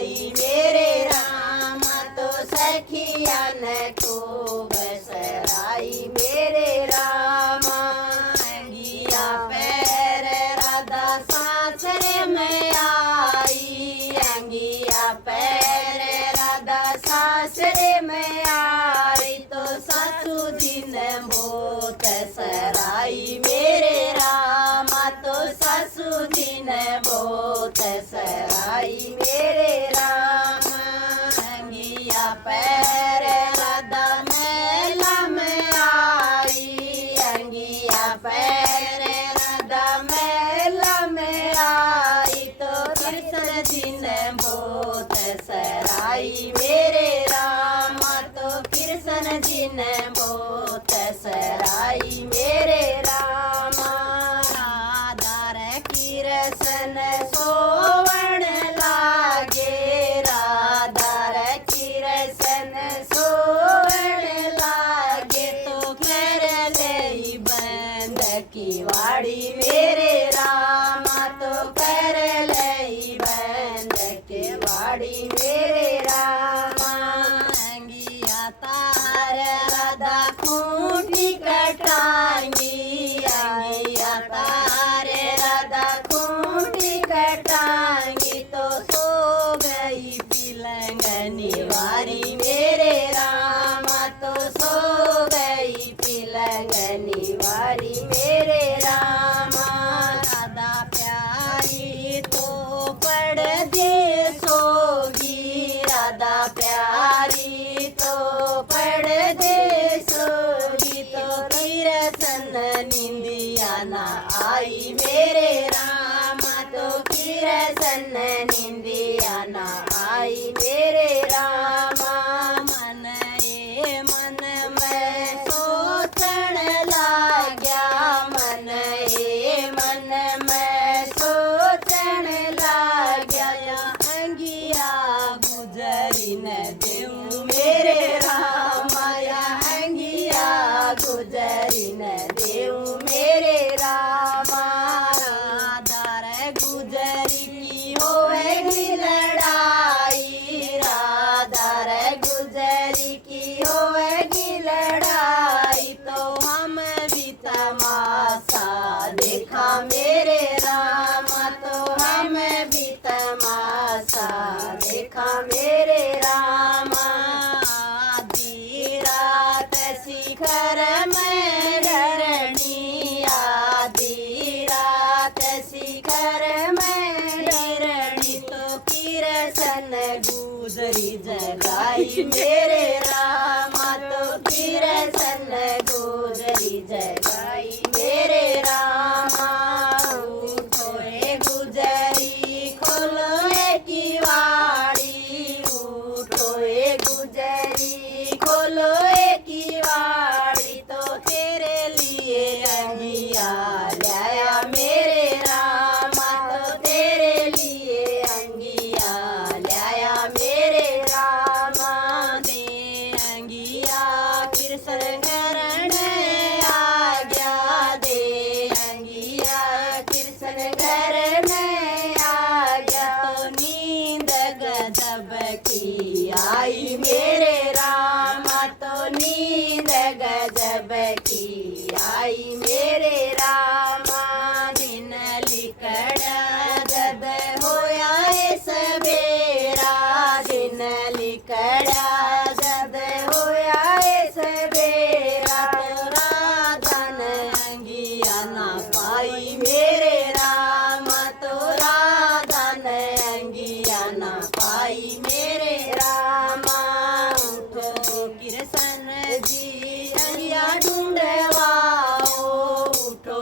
आई मेरे राम तो सखियन खूब सराई मेरे राम अंगिया पैर राधा सासरे में आई अंगिया पैर राधा सासरे में आई तो सासू जी ने बहुत सराई मेरे राम तो सासू जी ने बहुत सराई मेरे राम अंगिया पैर राधा मेला में आई अंगिया पैर राधा मेला में आई तो कृष्ण जी ने बहुत सराई मेरे राम तो कृष्ण जी ने बहुत सराई मेरे राम राधा रे कृष्ण सोवण लागे राधा रे कृष्ण सोवण लागे तो कर ले बंद की वाड़ी मेरे राम तो कर ले बंद की वाड़ी मेरे राम अंगिया तार राधा खूंटी कटांगी अंगिया तार राधा खूंटी कटांगी तो सो गई पिलंगनी वारी मेरे राम तो सो गई पिलंगनी वारी मेरे राम राधा प्यारी तो परदेस होगी राधा प्यारी तो परदेस होगी तो किरसन निंदिया ना आई मेरे राम तो किरसन निंदिया ना आई मेरे राम मन ए मन में सोचण लाग्या मन ए मन में सोचण लाग्या अंगिया गुजरी न देऊ मेरे राम या अंगिया गुजरी न देऊ मेरे राम राधा रे गुजरी की होएगी लड़ाई राधा रे गुजरी की होएगी लड़ाई तो हम भी तमाशा देखा मेरे राम तो हम भी तमाशा देखा मेरे राम आधी रात शिखर में डरनी आधी रात शिखर में डरनी तो किरसन गुजरी जगाई मेरे राम तो किरसन गुजरी जगाई मेरे राम उठो रे गुजरी खोलो की वाड़ी उठो रे गुजरी खोलो की वाड़ी तो तेरे लिए अंगिया लाया मेरे राम तो तेरे लिए अंगिया लाया मेरे राम दे अंगिया कृष्ण घरण आ गया दे अंगिया कृष्ण घर में आ गया तो नींद गजब की आई मेरे राम तो नींद गजब की आई मेरे राम दिन लिकड़ा जब होया है सवेरा दिन लिकड़ा जब होया है सवेरा तो राधा ने अंगिया ना पाई मेरे राम तो राधा ने अंगिया ना पाई मेरे राम उठो कृष्ण जी अंगिया ढूंढवाओ उठो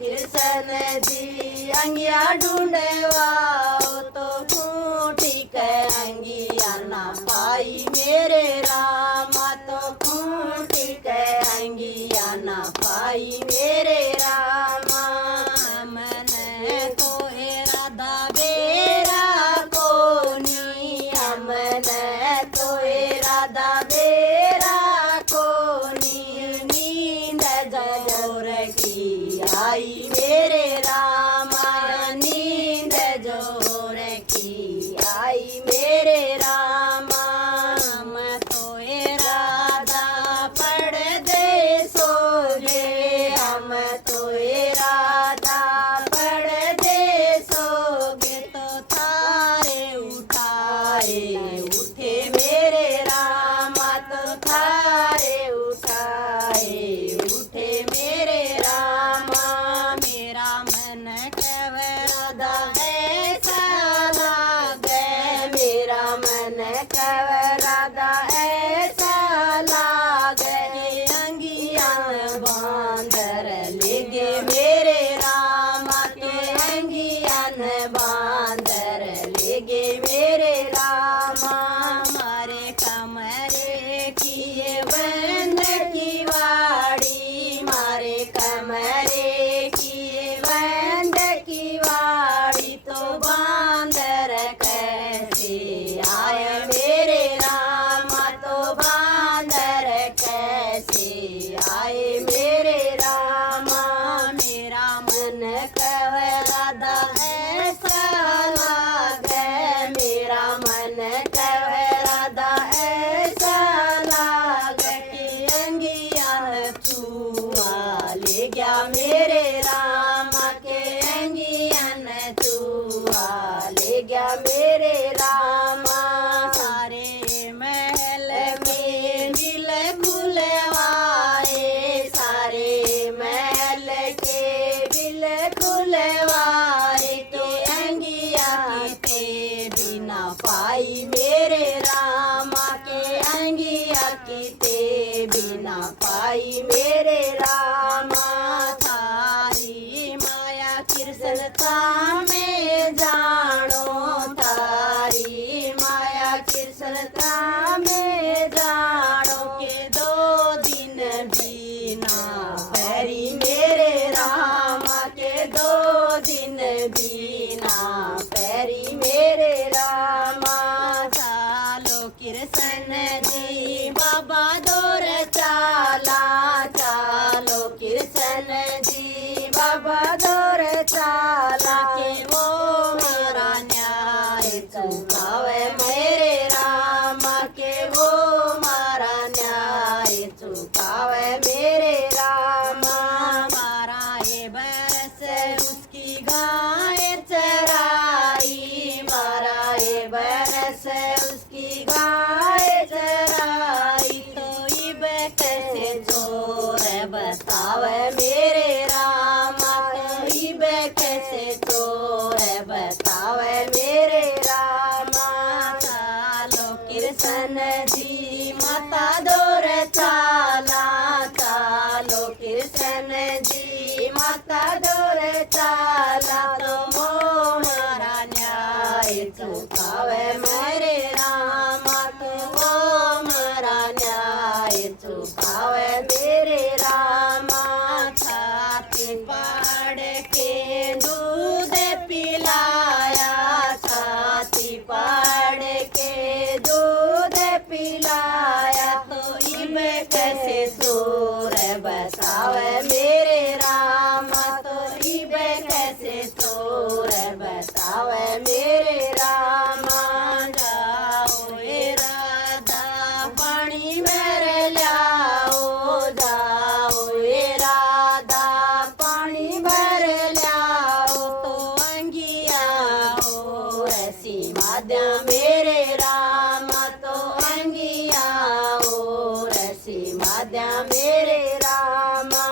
कृष्ण जी अंगिया ढूंढवाओ तो खूंटी के अंगिया ना पाई मेरे राम तो खूंटी के अंगिया ना पाई मेरे राम मन तो राधा बेरा कोनी मन तो राधा बेरा कोनी नींद जोर की आई मेरे राम नींद जोर की आई मेरे चूहा ले गया मेरे रामा के अंगियन चूहा ले गया मेरे रामा सारे महल में दिल खुलवाए सारे महल के दिल खुलवाए तो अंगिया के बिना पाई मेरे रामा के अंगिया के बिना पाई मेरे रामा थारी माया कृष्णता में जानो तारी माया कृष्णता में जानो के 2 दिन बिना पैरी मेरे रामा के 2 दिन बिना पैरी मेरे रामा चालो कृष्ण जी बाबा दौर चाला चालो कृष्ण जी बाबा दौर चाला के वो मेरा न्याय चुकावे मेरे रामा के वो मारा न्याय चुकावे मेरे रामा 12 बरस उसकी गाय चराई 12 बरस उसकी गाय चराई तो इब कैसे चोर बतावे मेरे रामा तो इब कैसे चोर बतावे मेरे रामा चालो कृष्ण जी माता दौर चाला चालो कृष्ण जी माता दौर चाला तो मोहरा न्याय चुकावे मेरे रामा तो मोहरा न्याय चुकावे मेरे रामा छाती पाड़ के दूध पिलाया छाती पाड़ के दूध पिलाया तो इब कैसे चोर बतावे मेरे रामा तो इब कैसे चोर बतावे मेरे रामा जाओ ए राधा पानी मेरे लाओ जाओ ए राधा पानी भर लाओ तो अंगिया ओ ऐसी माद्या मेरे रामा तो अंगिया ओ ऐसी माद्या मेरे रामा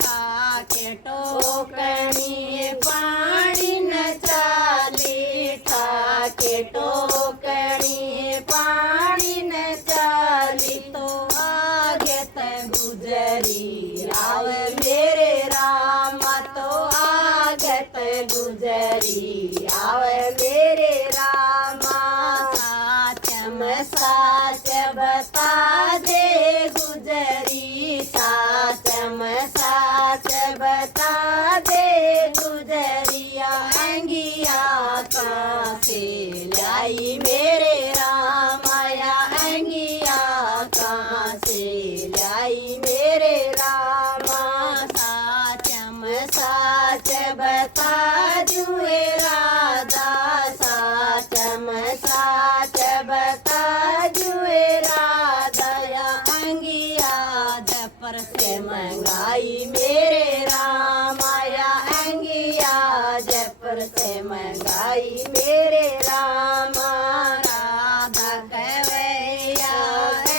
ठाके टोकनी पानी न चाली ठाके टोकनी पानी न चाली तो आगे ते गुजरी आव मेरे रामा तो आगे ते गुजरी आव मेरे रामा साच बता दे गुजरी साच बता दे गुजरिया अंगिया कहाँ से लाई मेरे रामाया अंगिया कहाँ से लाई मेरे रामा साच बता जुए राधा साच बता जुए राधा या अंगिया जपर से मंगाई मेरे रामाया अंगिया जपर से मंगाई मेरे रामा राधा कहवैया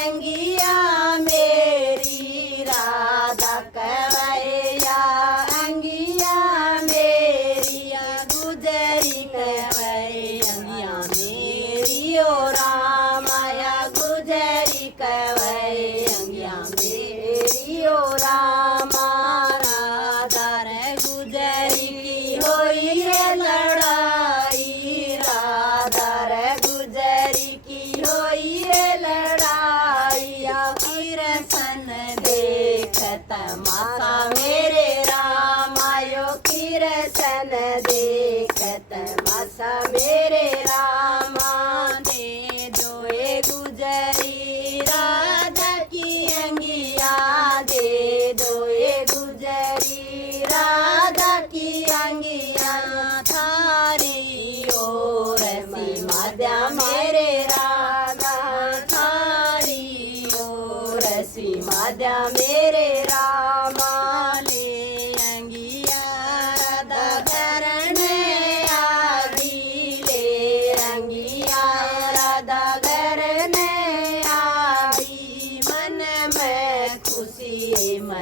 अंगिया मेरी राधा कहवैया अंगिया मेरी गुजरी कहवैया मेरी ओ रामाया गुजरी कहवैया मेरी ओ रामा राधा रे गुजरी की होई रे लड़ाई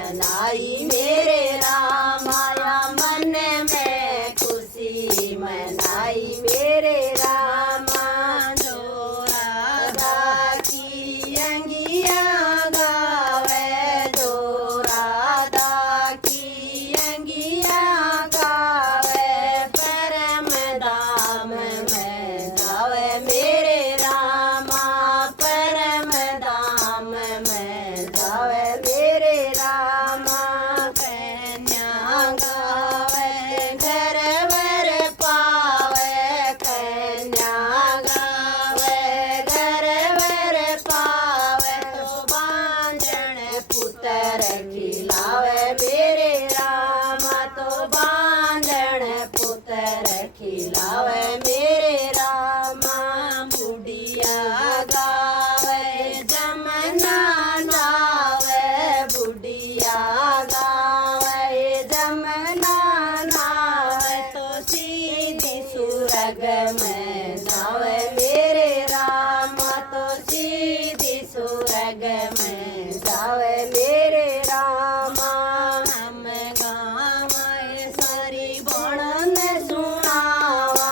मनाई मेरे राम आया मन में खुशी मनाई मेरे रामा जो राधा की अंगिया गावे जो राधा की अंगिया गावे परम धाम में जावे मेरे रामा परम धाम में जावे मेरे रामा कन्या गावे घर वर पावे कन्या गावे घर वर पावे तो बांझण पुत्र खिलावे मेरे रामा तो बांझण पुत्र खिलावे मेरे रामा बुढ़िया गावे जमना नावे बुढ़िया गावे जमना नावे तो सीधी सुरग में जावे मेरे रामा तो सीधी सुरग में जावे मेरे रामा हम गावे सारी बड़न सुनावा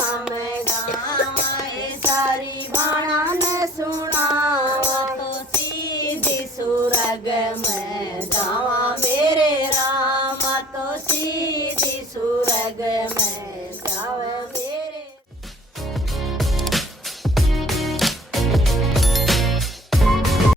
हम गावे सारी बड़न सुनावा तो सीधी सुरग में जावा मेरे रामा तो सीधी सुरग में जावे